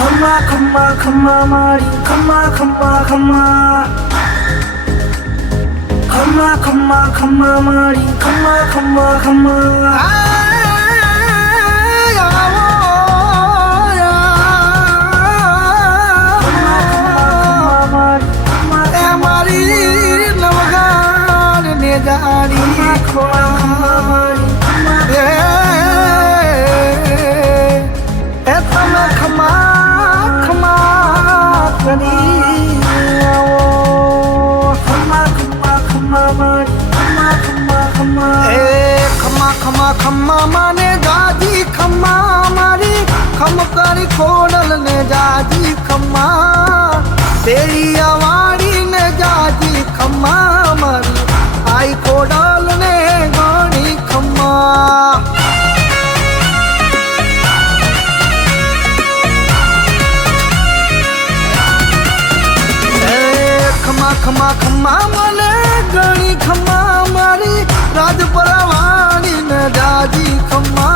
ખમ્મા ખમ્મા ખમ્મા મારી ખમ્મા ખમ્મા ખમ્મા ખમ્મા ખમ્મા ખમ્મા મારી ખમ્મા ખમ્મા ખમ્મા खम्मा माने जाजी खम्मा मारी खम करी खोडल ने जाजी खम्मा तेरी आवारी ने जाजी खम्मा मारी आई खोडल ने गानी खम्मा खम्मा खम्मा खम्मा माने गानी खम्मा मारी राजपरावाणी ने जाजी खम्मा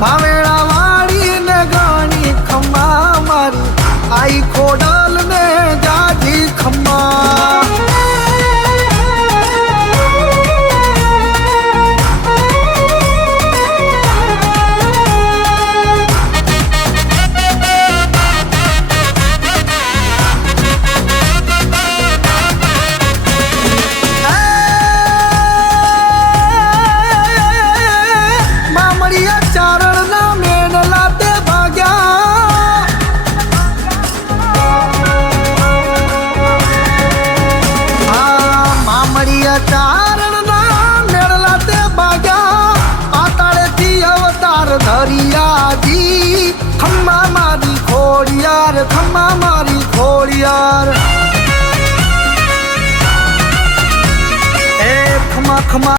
भावेड़ा वाड़ी ने गानी खम्मा मारी आई खोडल ने जाजी खम्मा चारण ना मेड़ला ते बाजा पाताड़े थी अवतार धरिया जी खम्मा मारी खोड़ियार खम्मा मारी खोड़ियार ए खम्मा खम्मा